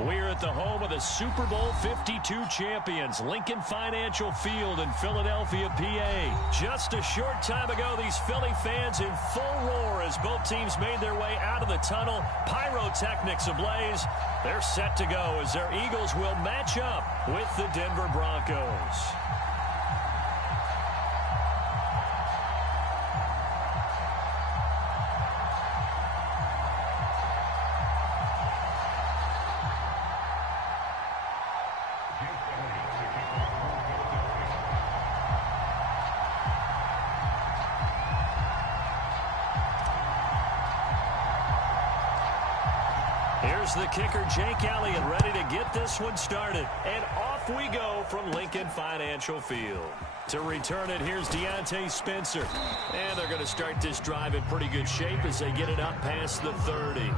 We're at the home of the Super Bowl 52 champions, Lincoln Financial Field in Philadelphia, PA. Just a short time ago, these Philly fans in full roar as both teams made their way out of the tunnel. Pyrotechnics ablaze. They're set to go as their Eagles will match up with the Denver Broncos. Here's the kicker, Jake Elliott, ready to get this one started. And off we go from Lincoln Financial Field. To return it, here's Deontay Spencer. And they're going to start this drive in pretty good shape as they get it up past the 30.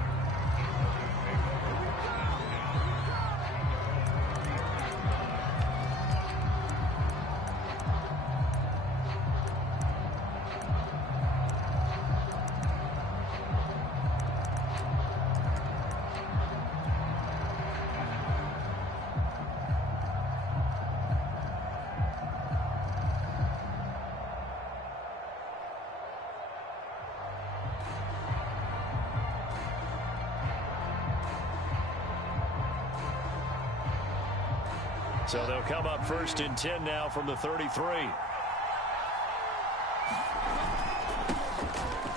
So they'll come up 1st and 10 now from the 33.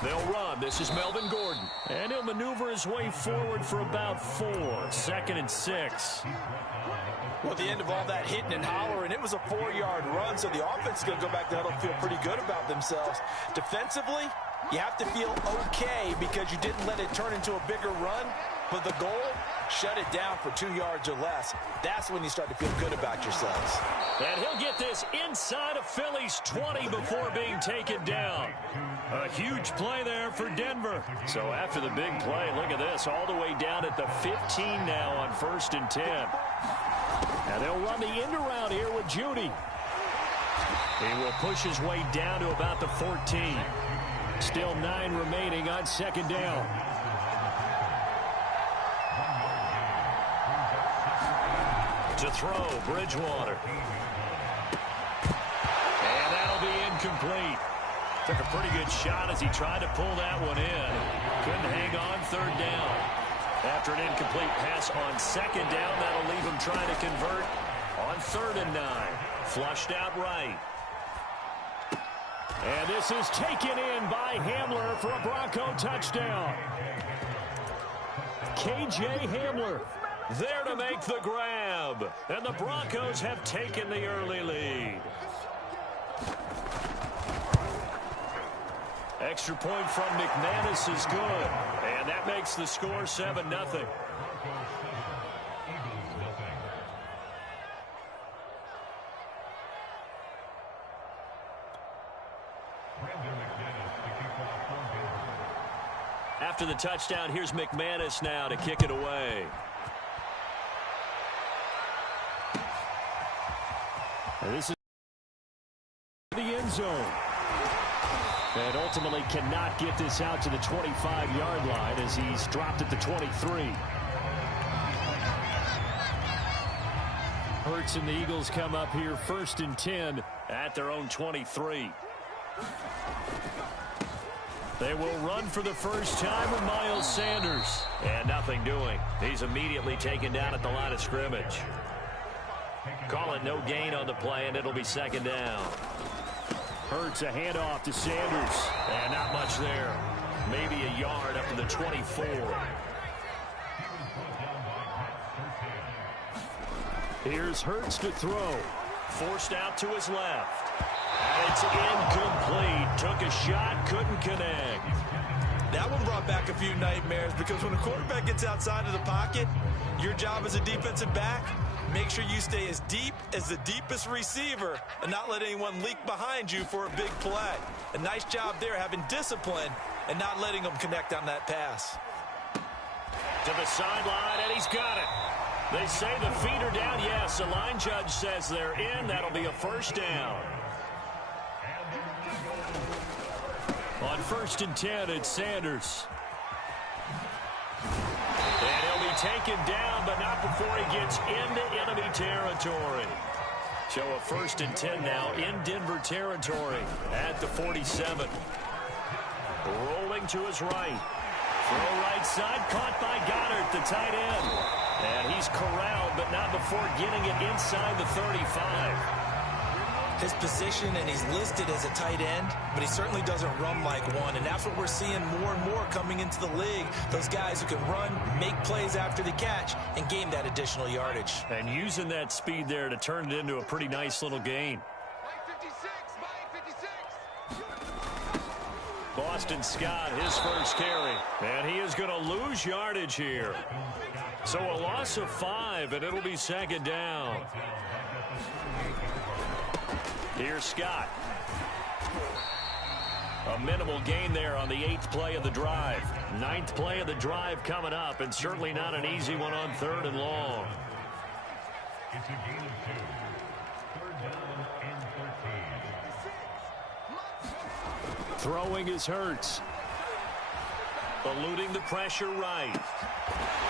They'll run. This is Melvin Gordon. And he'll maneuver his way forward for about 4. 2nd and 6. Well, at the end of all that hitting and hollering, it was a 4-yard run, so the offense is going to go back to huddle and feel pretty good about themselves. Defensively, you have to feel okay because you didn't let it turn into a bigger run. But the goal, shut it down for 2 yards or less. That's when you start to feel good about yourselves. And he'll get this inside of Philly's 20 before being taken down. A huge play there for Denver. So after the big play, look at this, all the way down at the 15 now on 1st and 10. And they'll run the end around here with Judy. He will push his way down to about the 14. Still 9 remaining on 2nd down. To throw, Bridgewater. And that'll be incomplete. Took a pretty good shot as he tried to pull that one in. Couldn't hang on 3rd down. After an incomplete pass on 2nd down, that'll leave him trying to convert on 3rd and 9. Flushed out right. And this is taken in by Hamler for a Bronco touchdown. K.J. Hamler there to make the grab. And the Broncos have taken the early lead. Extra point from McManus is good. And that makes the score 7-0. After the touchdown, here's McManus now to kick it away. And this is the end zone. And ultimately cannot get this out to the 25-yard line as he's dropped at the 23. Hurts and the Eagles come up here 1st and 10 at their own 23. They will run for the first time with Miles Sanders. And nothing doing. He's immediately taken down at the line of scrimmage. Call it no gain on the play, and it'll be 2nd down. Hurts a handoff to Sanders. And not much there. Maybe a yard up to the 24. Here's Hurts to throw. Forced out to his left. And it's incomplete. Took a shot, couldn't connect. That one brought back a few nightmares because when a quarterback gets outside of the pocket, your job as a defensive back, make sure you stay as deep as the deepest receiver and not let anyone leak behind you for a big play. A nice job there having discipline and not letting them connect on that pass. To the sideline, and he's got it. They say the feet are down. Yes, the line judge says they're in. That'll be a 1st down. On 1st and 10, it's Sanders. And he'll be taken down, but not before he gets into enemy territory. So a 1st and 10 now in Denver territory at the 47. Rolling to his right. Throw right side, caught by Goddard, the tight end. And he's corralled, but not before getting it inside the 35. His position, and he's listed as a tight end, but he certainly doesn't run like one, and that's what we're seeing more and more coming into the league. Those guys who can run, make plays after the catch, and gain that additional yardage. And using that speed there to turn it into a pretty nice little gain. Boston Scott, his first carry, and he is going to lose yardage here. So a loss of 5, and it'll be 2nd down. Here's Scott. A minimal gain there on the 8th play of the drive. 9th play of the drive coming up, and certainly not an easy one on 3rd and long. It's a gain of 2. 3rd down and 13. Throwing is Hurts. Eluding the pressure right.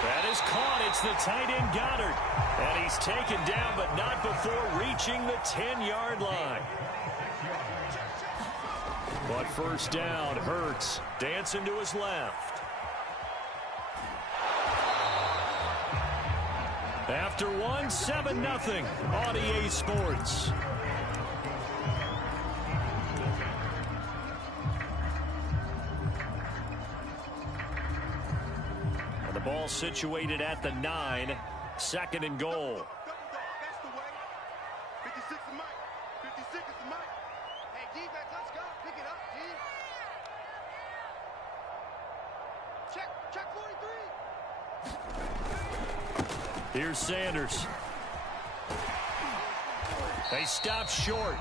That is caught. It's the tight end Goddard. And he's taken down, but not before reaching the 10-yard line. But 1st down, Hurts dancing to his left. After 1, 7-0 on EA Sports. Ball situated at the 9, 2nd and goal. That's the way. 56 is Mike. 56 is Mike. Hey, D-back, let's go. Pick it up, D. Check 43. Here's Sanders. They stopped short.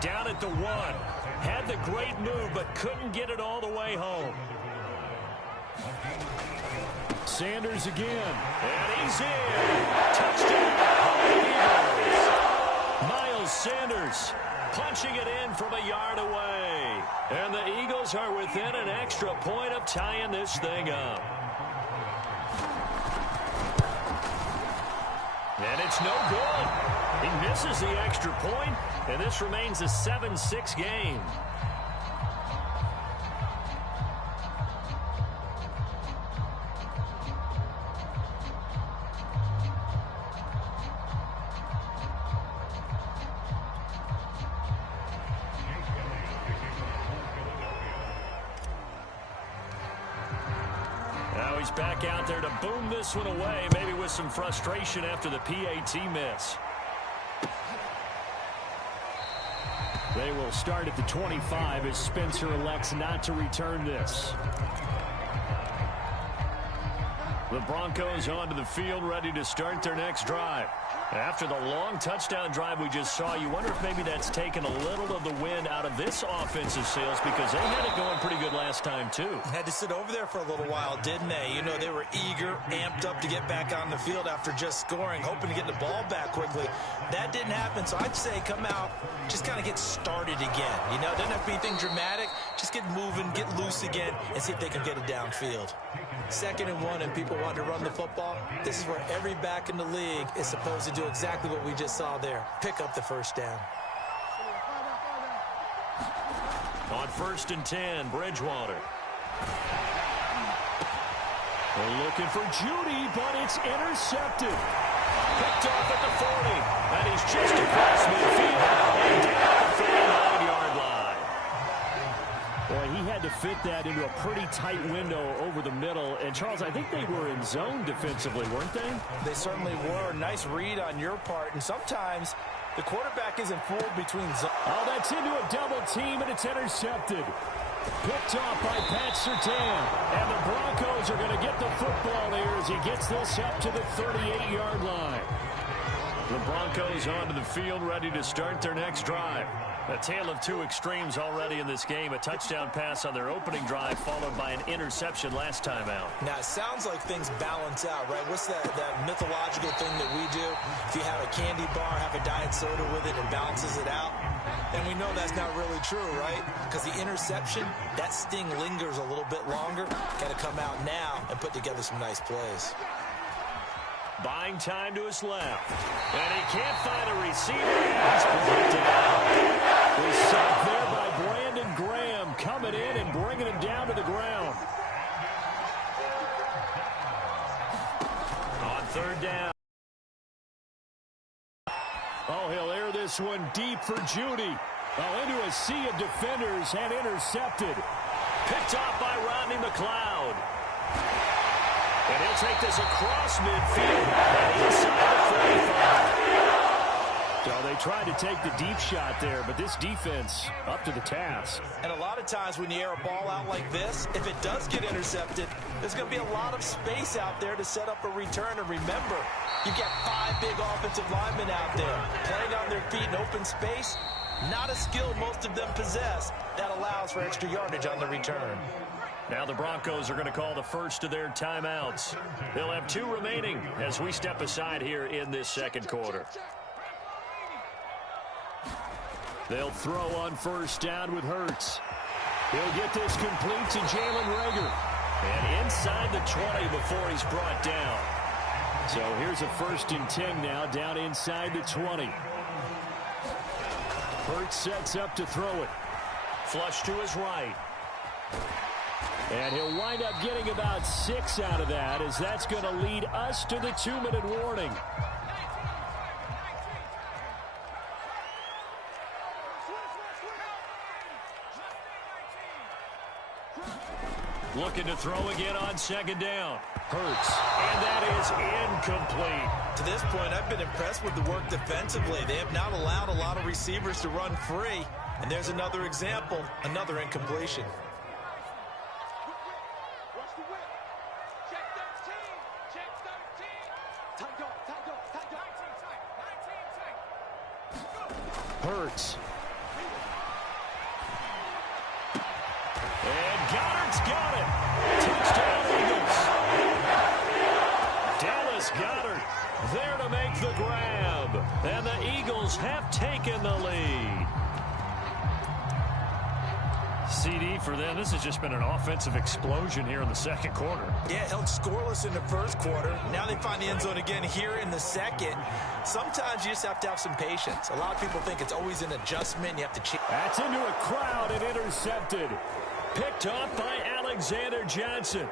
Down at the 1. Had the great move, but couldn't get it all the way home. Sanders again, and he's in. Touchdown, Eagles. Miles Sanders punching it in from a yard away. And the Eagles are within an extra point of tying this thing up. And it's no good. He misses the extra point, and this remains a 7-6 game. He's back out there to boom this one away, maybe with some frustration after the PAT miss. They will start at the 25 as Spencer elects not to return this. The Broncos onto the field, ready to start their next drive. After the long touchdown drive we just saw, you wonder if maybe that's taken a little of the wind out of this offensive sails, because they had it going pretty good last time, too. Had to sit over there for a little while, didn't they? You know, they were eager, amped up to get back on the field after just scoring, hoping to get the ball back quickly. That didn't happen, so I'd say come out, just kind of get started again. You know, doesn't have to be anything dramatic. Just get moving, get loose again, and see if they can get it downfield. 2nd and 1, and people want to run the football. This is where every back in the league is supposed to do exactly what we just saw there. Pick up the 1st down. On 1st and 10, Bridgewater. They're looking for Judy, but it's intercepted. Picked off at the 40, and he's just across midfield and down at the 39-yard line. Boy, he had to fit that into a pretty tight window over the middle. And, Charles, I think they were in zone defensively, weren't they? They certainly were. Nice read on your part. And sometimes the quarterback isn't fooled between zones. Oh, that's into a double team, and it's intercepted. Picked off by Pat Surtain. And the Broncos are going to get the football here as he gets this up to the 38-yard line. The Broncos onto the field, ready to start their next drive. A tale of two extremes already in this game. A touchdown pass on their opening drive, followed by an interception last time out. Now, it sounds like things balance out, right? What's that mythological thing that we do? If you have a candy bar, have a diet soda with it, and balances it out. And we know that's not really true, right? Because the interception, that sting lingers a little bit longer. Got to come out now and put together some nice plays. Buying time to his left. And he can't find a receiver. He's brought down. He's sacked there by Brandon Graham, coming in and bringing him down to the ground. On third down. Oh, he'll air this one deep for Judy. Oh, into a sea of defenders and intercepted. Picked off by Rodney McLeod. And he'll take this across midfield and inside the 45. So they tried to take the deep shot there, but this defense up to the task. And a lot of times when you air a ball out like this, if it does get intercepted, there's going to be a lot of space out there to set up a return. And remember, you've got 5 big offensive linemen out there playing on their feet in open space. Not a skill most of them possess that allows for extra yardage on the return. Now the Broncos are going to call the first of their timeouts. They'll have 2 remaining as we step aside here in this second quarter. They'll throw on first down with Hurts. He'll get this complete to Jalen Reagor. And inside the 20 before he's brought down. So here's a 1st and 10 now, down inside the 20. Hurts sets up to throw it. Flush to his right. And he'll wind up getting about 6 out of that, as that's going to lead us to the 2-minute warning. Looking to throw again on second down. Hurts. And that is incomplete. To this point, I've been impressed with the work defensively. They have not allowed a lot of receivers to run free. And there's another example, another incompletion. Hurts. And Goddard's got it. Touchdown, Eagles. Dallas Goedert there to make the grab. And the Eagles have taken the lead. CD for them. This has just been an offensive explosion here in the second quarter. Yeah, held scoreless in the first quarter. Now they find the end zone again here in the second. Sometimes you just have to have some patience. A lot of people think it's always an adjustment. You have to cheat. That's into a crowd and intercepted. Picked off by Alexander Johnson.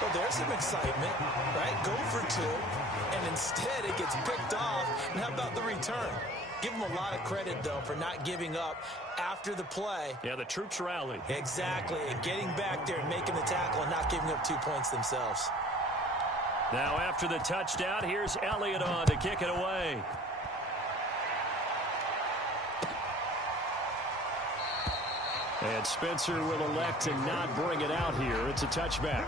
Well, there's some excitement, right? Go for 2, and instead it gets picked off. And how about the return? Give them a lot of credit, though, for not giving up after the play. Yeah, the troops rallied. Exactly, and getting back there and making the tackle and not giving up 2 points themselves. Now after the touchdown, here's Elliott on to kick it away. And Spencer will elect to not bring it out here. It's a touchback.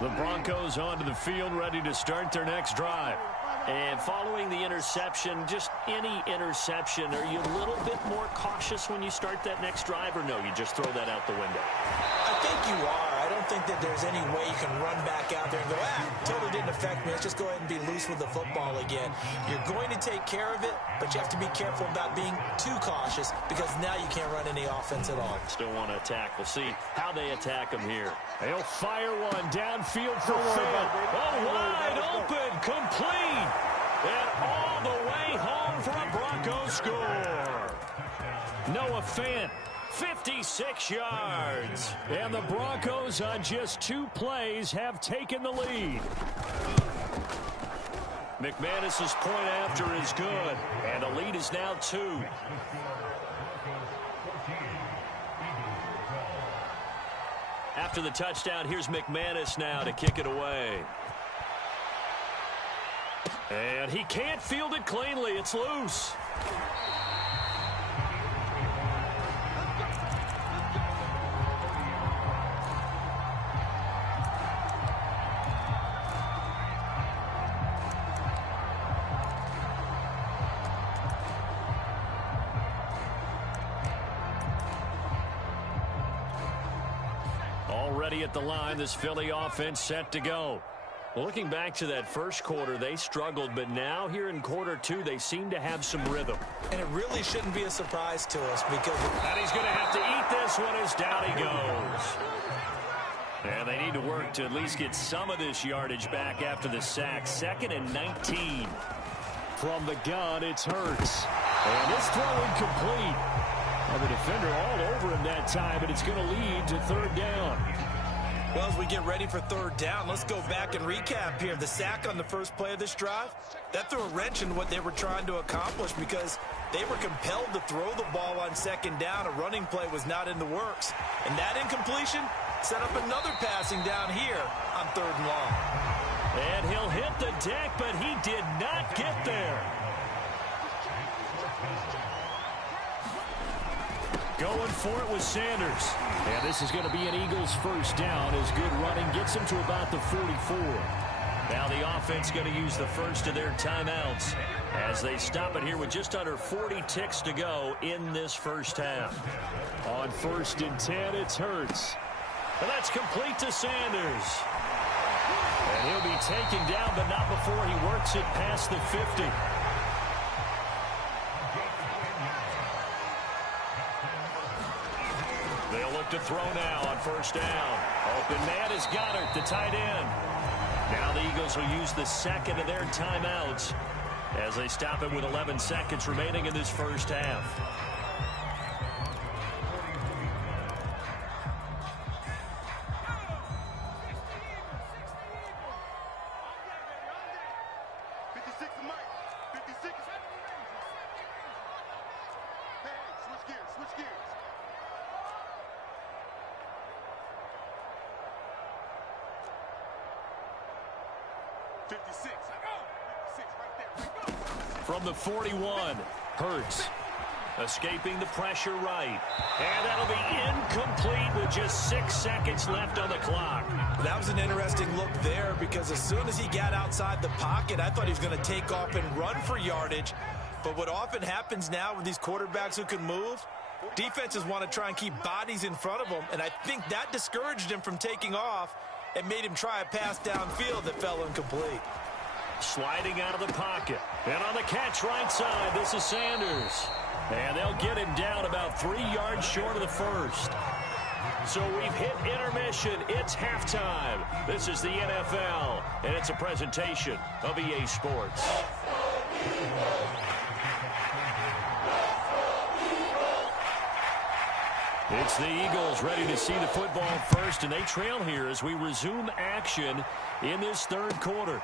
The Broncos onto the field, ready to start their next drive. And following the interception, just any interception, are you a little bit more cautious when you start that next drive, or no, you just throw that out the window? I think you are. I don't think that there's any way you can run back out there and go, totally didn't affect me. Let's just go ahead and be loose with the football again. You're going to take care of it, but you have to be careful about being too cautious, because now you can't run any offense at all. Still want to attack. We'll see how they attack them here. They'll fire one downfield for Fant. Oh, wide open, complete. And all the way home for a Broncos score. Noah Fant, 56 yards. And the Broncos on just 2 plays have taken the lead. McManus's point after is good. And the lead is now 2. After the touchdown, here's McManus now to kick it away. And he can't field it cleanly. It's loose. Already at the line, this Philly offense set to go. Looking back to that first quarter, they struggled, but now here in quarter two, they seem to have some rhythm. And it really shouldn't be a surprise to us because... And he's going to have to eat this one as down he goes. And they need to work to at least get some of this yardage back after the sack. 2nd and 19. From the gun, it's Hurts. And this throw incomplete. And the defender all over him that time, but it's going to lead to 3rd down. Well, as we get ready for 3rd down, let's go back and recap here. The sack on the first play of this drive, that threw a wrench in what they were trying to accomplish because they were compelled to throw the ball on 2nd down. A running play was not in the works. And that incompletion set up another passing down here on 3rd and long. And he'll hit the deck, but he did not get there. Going for it with Sanders. And this is going to be an Eagles first down as good running gets him to about the 44. Now the offense going to use the first of their timeouts as they stop it here with just under 40 ticks to go in this first half. On 1st and 10, it's Hurts. And that's complete to Sanders. And he'll be taken down, but not before he works it past the 50. They'll look to throw now on 1st down. Open man is Goddard, the tight end. Now the Eagles will use the 2nd of their timeouts as they stop it with 11 seconds remaining in this first half. From the 41, Hurts escaping the pressure right. And that'll be incomplete with just 6 seconds left on the clock. That was an interesting look there because as soon as he got outside the pocket, I thought he was going to take off and run for yardage. But what often happens now with these quarterbacks who can move, defenses want to try and keep bodies in front of them. And I think that discouraged him from taking off and made him try a pass downfield that fell incomplete. Sliding out of the pocket. And on the catch right side, this is Sanders. And they'll get him down about 3 yards short of the first. So we've hit intermission. It's halftime. This is the NFL, and it's a presentation of EA Sports. It's the Eagles ready to see the football first, and they trail here as we resume action in this 3rd quarter.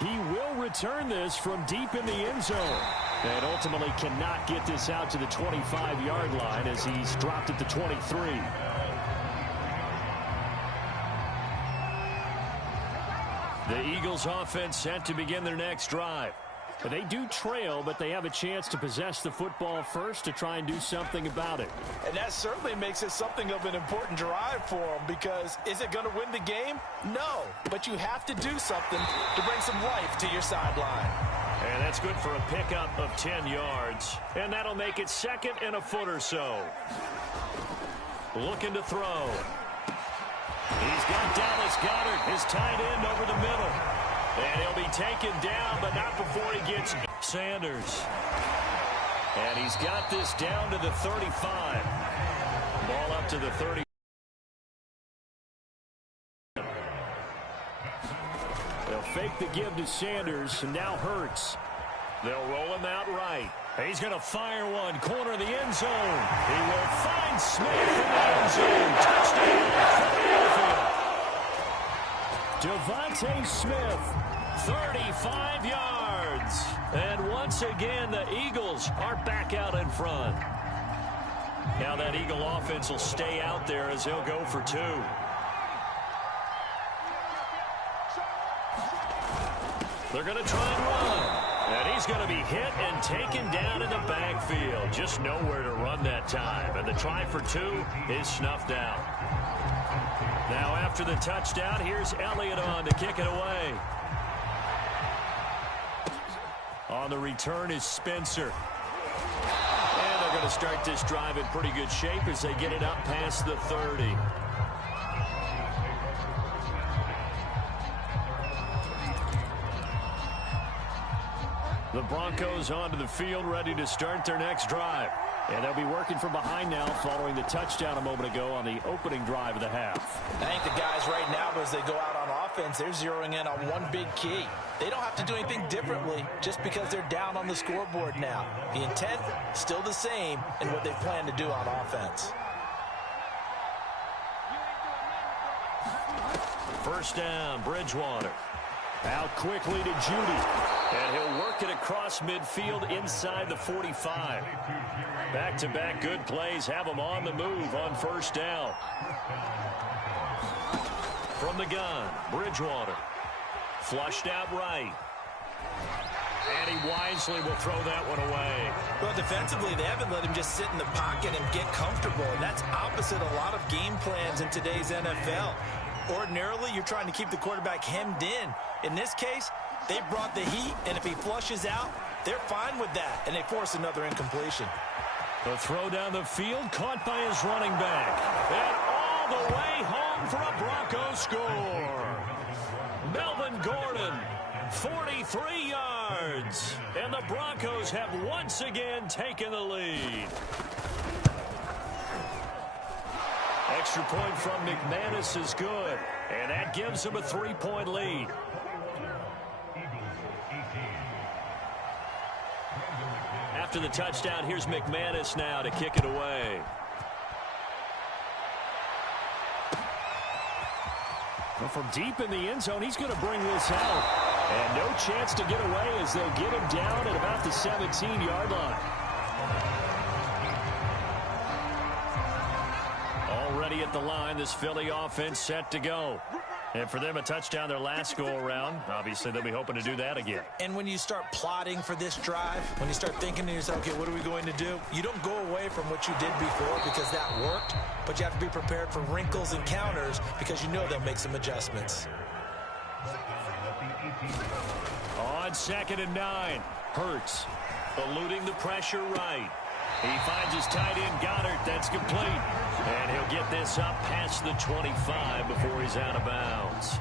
He will return this from deep in the end zone and ultimately cannot get this out to the 25-yard line as he's dropped at the 23. The Eagles offense set to begin their next drive. But they do trail, but they have a chance to possess the football first to try and do something about it. And that certainly makes it something of an important drive for them because is it going to win the game? No, but you have to do something to bring some life to your sideline. And that's good for a pickup of 10 yards. And that'll make it 2nd and a foot or so. Looking to throw. He's got Dallas Goedert, his tight end, over the middle. And he'll be taken down, but not before he gets Sanders. And he's got this down to the 35. Ball up to the 30. They'll fake the give to Sanders, and now Hurts. They'll roll him out right. He's going to fire one, corner of the end zone. He will find Smith in the end zone. Touchdown, Philadelphia. Devontae Smith, 35 yards. And once again, the Eagles are back out in front. Now that Eagle offense will stay out there as he'll go for 2. They're going to try and run. And he's going to be hit and taken down in the backfield. Just nowhere to run that time. And the try for 2 is snuffed out. Now after the touchdown, here's Elliott on to kick it away. On the return is Spencer. And they're going to start this drive in pretty good shape as they get it up past the 30. The Broncos onto the field, ready to start their next drive. And they'll be working from behind now following the touchdown a moment ago on the opening drive of the half. I think the guys right now, as they go out on offense, they're zeroing in on one big key. They don't have to do anything differently just because they're down on the scoreboard now. The intent, still the same in what they plan to do on offense. First down, Bridgewater. Out quickly to Judy. And he'll work it across midfield inside the 45. Back-to-back good plays have him on the move on first down. From the gun, Bridgewater. Flushed out right. And he wisely will throw that one away. Well, defensively, they haven't let him just sit in the pocket and get comfortable. And that's opposite a lot of game plans in today's NFL. Ordinarily, you're trying to keep the quarterback hemmed in. In this case, they brought the heat, and if he flushes out, they're fine with that, and they force another incompletion. The throw down the field, caught by his running back. And all the way home for a Bronco score. Melvin Gordon, 43 yards. And the Broncos have once again taken the lead. Extra point from McManus is good, and that gives him a 3-point lead. After the touchdown, here's McManus now to kick it away. Well, from deep in the end zone, he's going to bring this out. And no chance to get away as they'll get him down at about the 17-yard line. Already at the line, this Philly offense set to go. And for them, a touchdown their last go-around. Obviously, they'll be hoping to do that again. And when you start plotting for this drive, when you start thinking to yourself, okay, what are we going to do? You don't go away from what you did before because that worked, but you have to be prepared for wrinkles and counters because you know they'll make some adjustments. On 2nd and 9, Hurts eluding the pressure right. He finds his tight end, Goddard. That's complete. And he'll get this up past the 25 before he's out of bounds.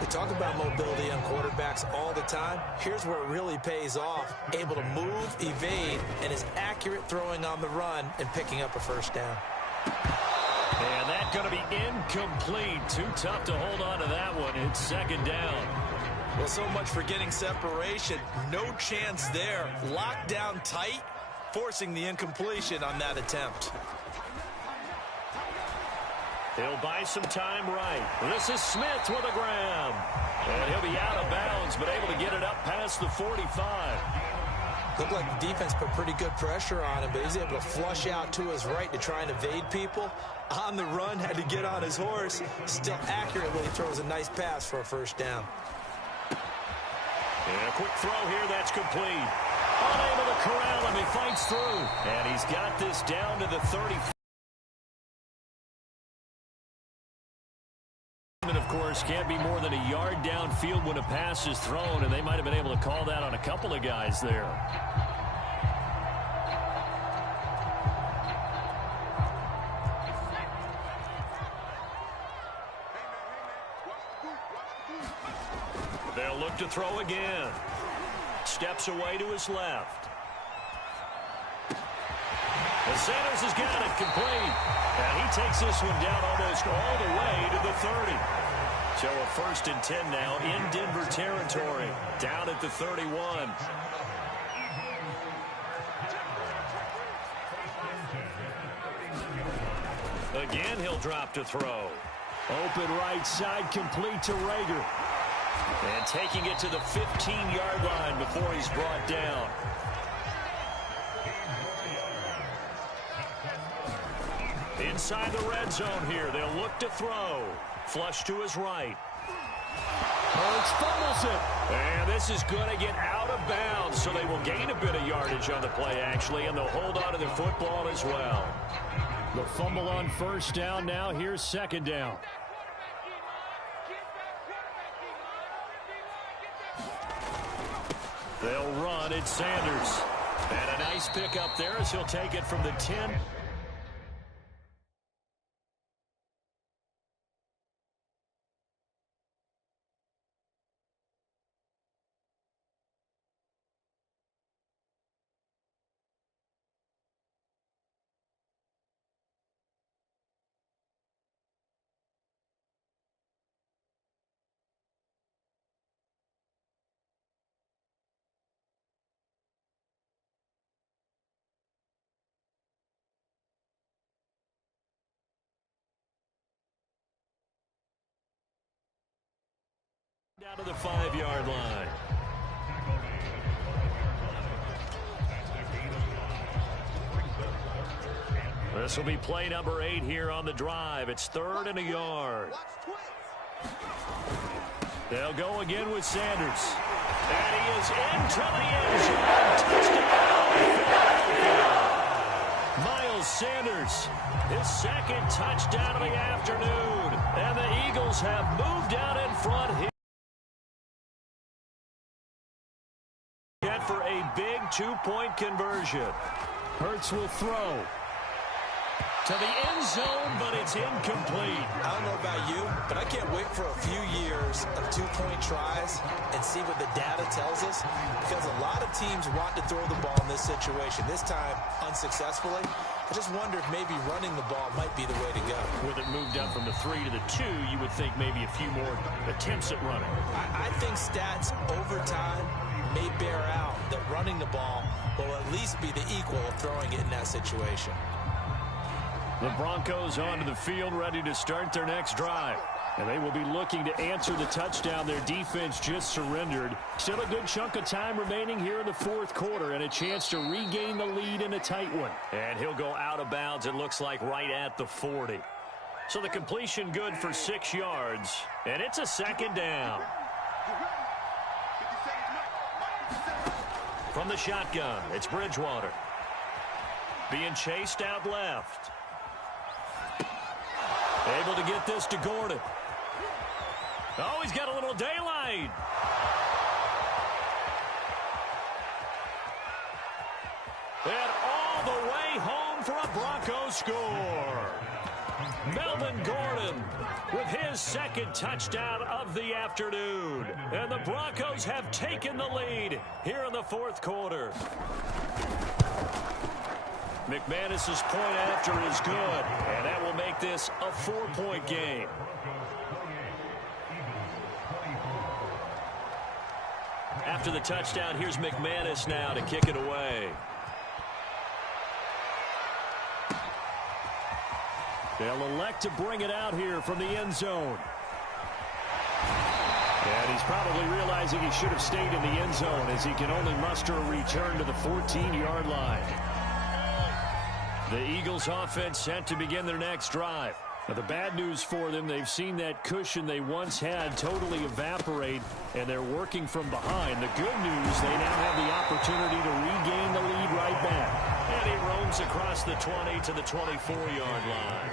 We talk about mobility on quarterbacks all the time. Here's where it really pays off. Able to move, evade, and is accurate throwing on the run and picking up a first down. And that's going to be incomplete. Too tough to hold on to that one. It's 2nd down. Well, so much for getting separation. No chance there. Locked down tight, forcing the incompletion on that attempt. He'll buy some time right. This is Smith with a grab. And he'll be out of bounds, but able to get it up past the 45. Looked like the defense put pretty good pressure on him, but he's able to flush out to his right to try and evade people. On the run, had to get on his horse. Still accurately throws a nice pass for a first down. And a quick throw here, that's complete. Unable to corral him, he fights through. And he's got this down to the 35. And of course, can't be more than a yard downfield when a pass is thrown, and they might have been able to call that on a couple of guys there. They'll look to throw again. Steps away to his left. And Sanders has got it complete. And he takes this one down almost all the way to the 30. So a 1st and 10 now in Denver territory. Down at the 31. Again, he'll drop to throw. Open right side, complete to Rager. And taking it to the 15-yard line before he's brought down. Inside the red zone here. They'll look to throw. Flush to his right. Hurts fumbles it. And this is going to get out of bounds, so they will gain a bit of yardage on the play, actually, and they'll hold on to the football as well. The fumble on first down now. Here's second down. They'll run. It's Sanders. And a nice pickup there as he'll take it from the 10. Down to the 5-yard line. This will be play number 8 here on the drive. It's 3rd and a yard. They'll go again with Sanders. And he is into the end zone. Touchdown. Miles Sanders, his second touchdown of the afternoon. And the Eagles have moved out in front here. For a big 2-point conversion. Hurts will throw to the end zone, but it's incomplete. I don't know about you, but I can't wait for a few years of 2-point tries and see what the data tells us, because a lot of teams want to throw the ball in this situation, this time unsuccessfully. I just wonder if maybe running the ball might be the way to go. With it moved up from the 3 to the 2, you would think maybe a few more attempts at running. I think stats over time may bear out that running the ball will at least be the equal of throwing it in that situation. The Broncos onto the field, ready to start their next drive. And they will be looking to answer the touchdown their defense just surrendered. Still a good chunk of time remaining here in the 4th quarter, and a chance to regain the lead in a tight one. And he'll go out of bounds, it looks like, right at the 40. So the completion good for 6 yards, and it's a second down. From the shotgun, it's Bridgewater. Being chased out left. Able to get this to Gordon. Oh, he's got a little daylight. And all the way home for a Broncos score. Melvin Gordon with his second touchdown of the afternoon. And the Broncos have taken the lead here in the 4th quarter. McManus's point after is good, and that will make this a 4-point game. After the touchdown, here's McManus now to kick it away. They'll elect to bring it out here from the end zone. And he's probably realizing he should have stayed in the end zone, as he can only muster a return to the 14-yard line. The Eagles offense set to begin their next drive. Now, the bad news for them, they've seen that cushion they once had totally evaporate, and they're working from behind. The good news, they now have the opportunity to regain the lead right back. And he roams across the 20 to the 24-yard line.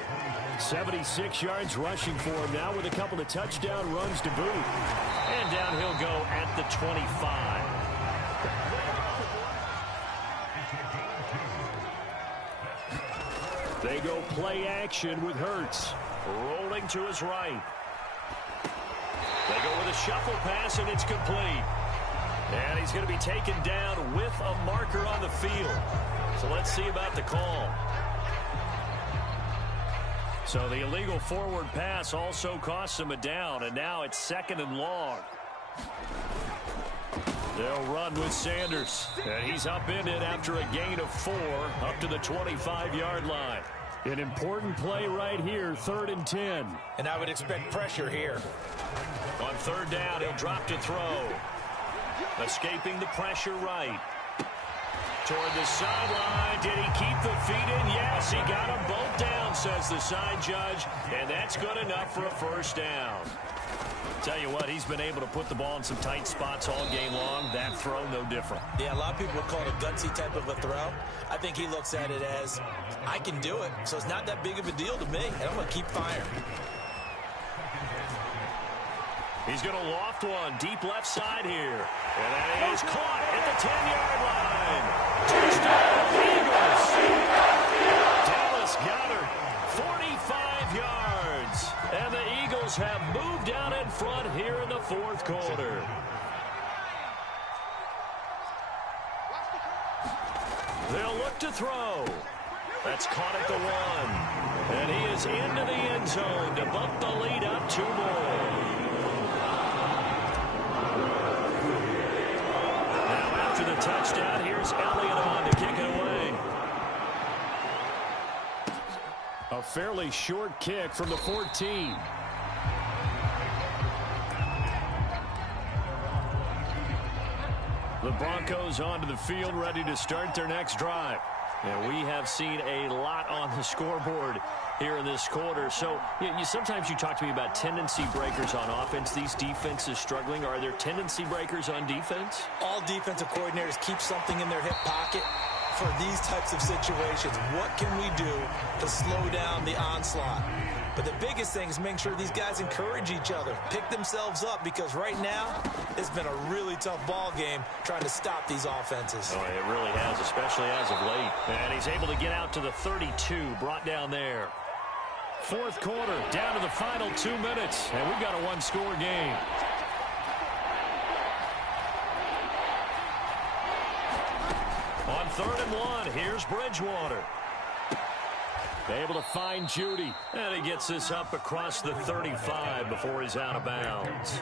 76 yards rushing for him now with a couple of touchdown runs to boot. And down he'll go at the 25. They go play action with Hurts. Rolling to his right. They go with a shuffle pass, and it's complete. And he's going to be taken down with a marker on the field. So let's see about the call. So the illegal forward pass also costs him a down, and now it's 2nd and long. They'll run with Sanders, and he's upended after a gain of 4 up to the 25-yard line. An important play right here, 3rd and 10. And I would expect pressure here. On 3rd down, he'll drop to throw. Escaping the pressure right. Toward the sideline. Did he keep the feet in? Yes, he got them both down, says the side judge. And that's good enough for a first down. Tell you what, he's been able to put the ball in some tight spots all game long. That throw, no different. Yeah, a lot of people would call it a gutsy type of a throw. I think he looks at it as, I can do it, so it's not that big of a deal to me, and I'm going to keep firing. He's going to loft one deep left side here. And that is caught at the 10-yard line. Touchdown, Eagles. Dallas Goedert, 45 yards. And the Eagles have moved out in front here in the fourth quarter. They'll look to throw. That's caught at the 1. And he is into the end zone to bump the lead up 2 more. After the touchdown, here's Elliott on to kick it away. A fairly short kick from the 14. The Broncos onto the field, ready to start their next drive. And we have seen a lot on the scoreboard here in this quarter. So sometimes you talk to me about tendency breakers on offense. These defenses struggling. Are there tendency breakers on defense? All defensive coordinators keep something in their hip pocket for these types of situations. What can we do to slow down the onslaught? But the biggest thing is making sure these guys encourage each other, pick themselves up, because right now it's been a really tough ball game trying to stop these offenses. Oh, it really has, especially as of late. And he's able to get out to the 32, brought down there. Fourth quarter, down to the final 2 minutes, and we've got a one-score game. On 3rd and 1, here's Bridgewater. Able to find Judy. And he gets this up across the 35 before he's out of bounds.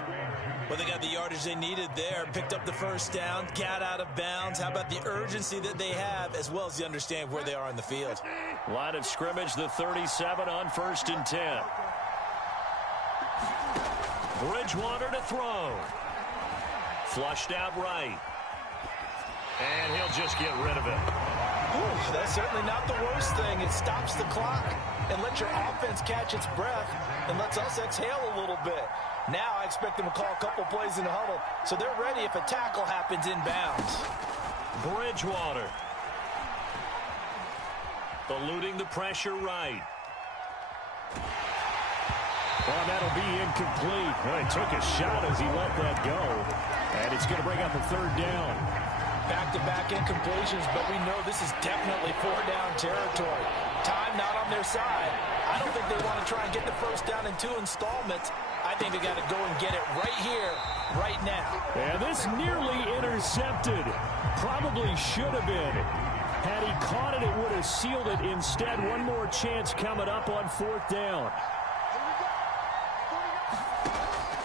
Well, they got the yardage they needed there. Picked up the first down, got out of bounds. How about the urgency that they have, as well as the understanding where they are in the field? Line of scrimmage, the 37 on 1st and 10. Bridgewater to throw. Flushed out right. And he'll just get rid of it. Ooh, that's certainly not the worst thing. It stops the clock and lets your offense catch its breath and lets us exhale a little bit. Now I expect them to call a couple plays in the huddle, so they're ready if a tackle happens inbounds. Bridgewater. Eluding the pressure right. Well, that'll be incomplete. Well, he took a shot as he let that go. And it's going to bring up a 3rd down. Back-to-back incompletions, but we know this is definitely 4-down territory. Time not on their side. I don't think they want to try and get the first down in 2 installments. I think they got to go and get it right here, right now. And this nearly intercepted. Probably should have been. Had he caught it, it would have sealed it. Instead, one more chance coming up on 4th down.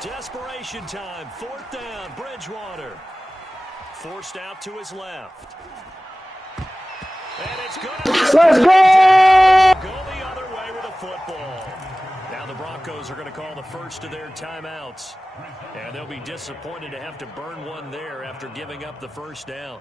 Desperation time. 4th down. Bridgewater. Forced out to his left. And it's good. Let's go! Go the other way with the football. Now the Broncos are going to call the first of their timeouts. And they'll be disappointed to have to burn one there after giving up the first down.